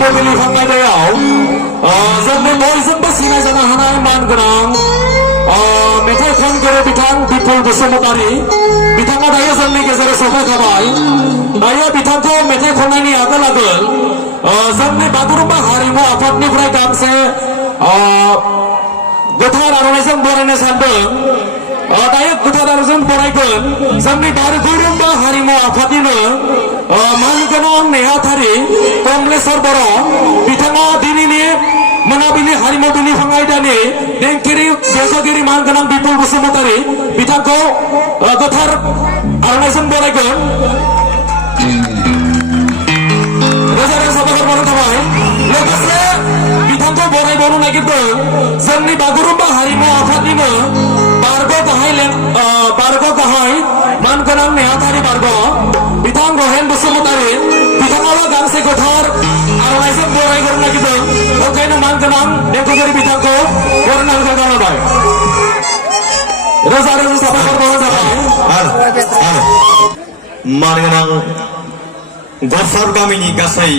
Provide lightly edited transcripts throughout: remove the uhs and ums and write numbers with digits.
बैसागुनि फांनायाव जोंनि बयजोंबो सिनायजानो हानाय मानगोनां मेथाइ खनगिरि बिथां बिपुल बसुमतारी बिथाङा दायो जोंनि गेजेराव सफैखाबाय। दायो बिथांखौ मेथाइ खननायनि आगोल जोंनि बागुरुम्बा हारिमु आफादनिफ्राय गांसे गोथार आर'नाइजों बरायनो सानदों। दायो गोथार आर'नाइजों बरायगोन जोंनि बागुरुम्बा हारिमु आफादनिनो मानगोनां नेहाथारि कमलेश्वर बर' बिथाङा दिनैनि मोनाबिलि हारिमु बिलिफां आयदानि देंखोगिरि देंखोगिरि मानगोनां बिपुल बसुमतारी बिथांखौ गोथार आर'नाइजों बरायगोन। रोजा रोजा साबायखर बावनाय थाबाय। लोगोसे बिथांखौ बरायबावनो नागिरदों जोंनि बागुरुम्बा हारिमु आफादनिनो बारग' गाहाय मानगोनां नेहाथारि बारग' बिथां रहेन बसुमतारी बिथाङाबो गांसे गोथार आर'नाइजों बरायग्रोनो नागिरदों। ओंखायनो मानगोनां देंखोगिरि बिथांखौ बरायनो हागोन जाबाय। रोजा रोजा साबायखर बावनाय जाबाय। मानगोनां गफर गामिनि गासै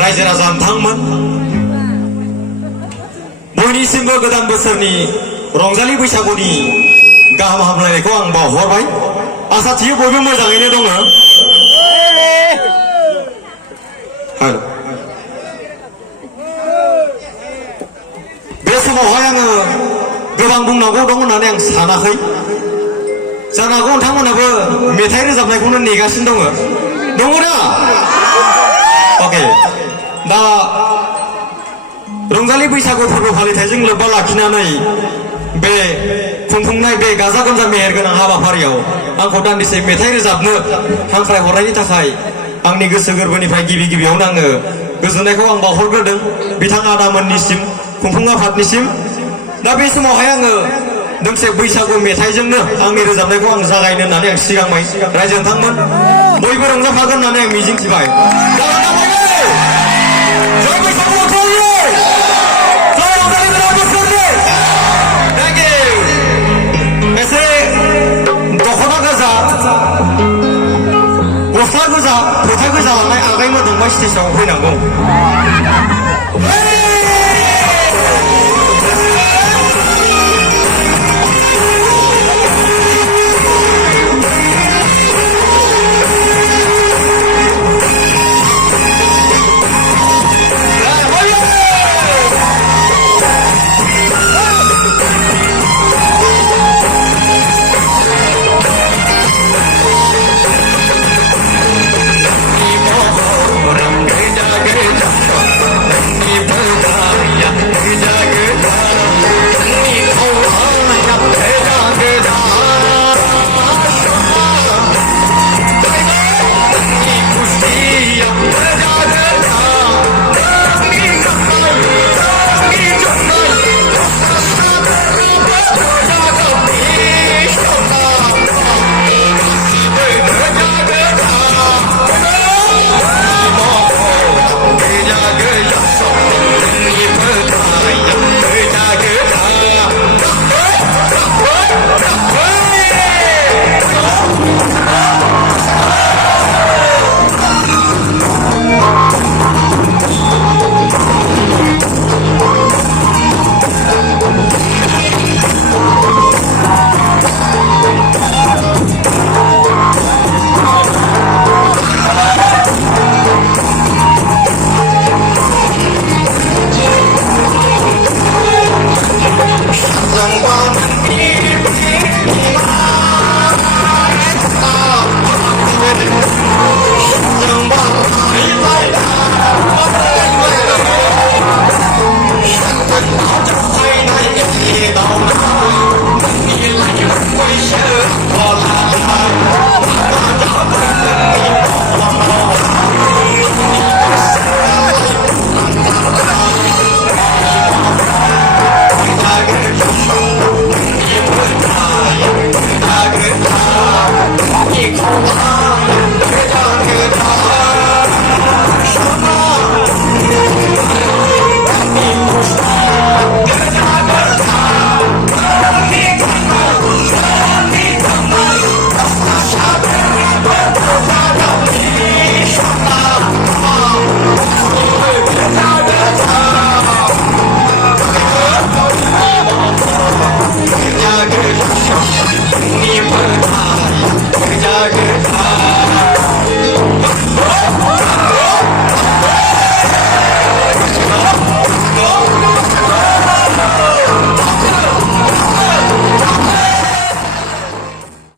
रायजो राजा नोंथांमोन बयनिसिमबो गोदान बोसोरनि रंजालि बैसागुनि गाहाम हामलायनायखौ आं बावहरबाय। आसा थियो बयबो मोजाङैनो दङ। बे समावहाय आङो गोबां बुंनांगौ दं होननानै आं सानाखै। जानो हागौ नोंथांमोनाबो मेथाइ रोजाबनायखौनो नेगासिनो दङ ना? अके, दा रंजालि बैसागु फोरबो फालिथायजों लोब्बा लाखिनानै बे खुंफुंनाय बे गाजा गोमजा मेहेरगोनां हाबाफारियाव आंखौ दान्दिसे मेथाइ रोजाबनो हांख्राय हरनायनि थाखाय आंनि गोसो गोरबोनिफ्राय गिबियावनो आङो गोजोननायखौ आं बावहरग्रोदों बिथां आदामोननिसिम, खुंफुं आफादनिसिम। दा बे समावहाय आङो दोंसे बैसागु मेथाइजोंनो आंनि रोजाबनायखौ आं जागायनो होननानै आं सिगांबाय। रायजो नोंथांमोन बयबो रंजाफागोन होननानै आं मिजिंथिबाय। एसे दख'ना गोजा गस्ला गोजा फोथा गोजा लानाय आगाय मोदोमबाय स्टेजआव फैनांगौ।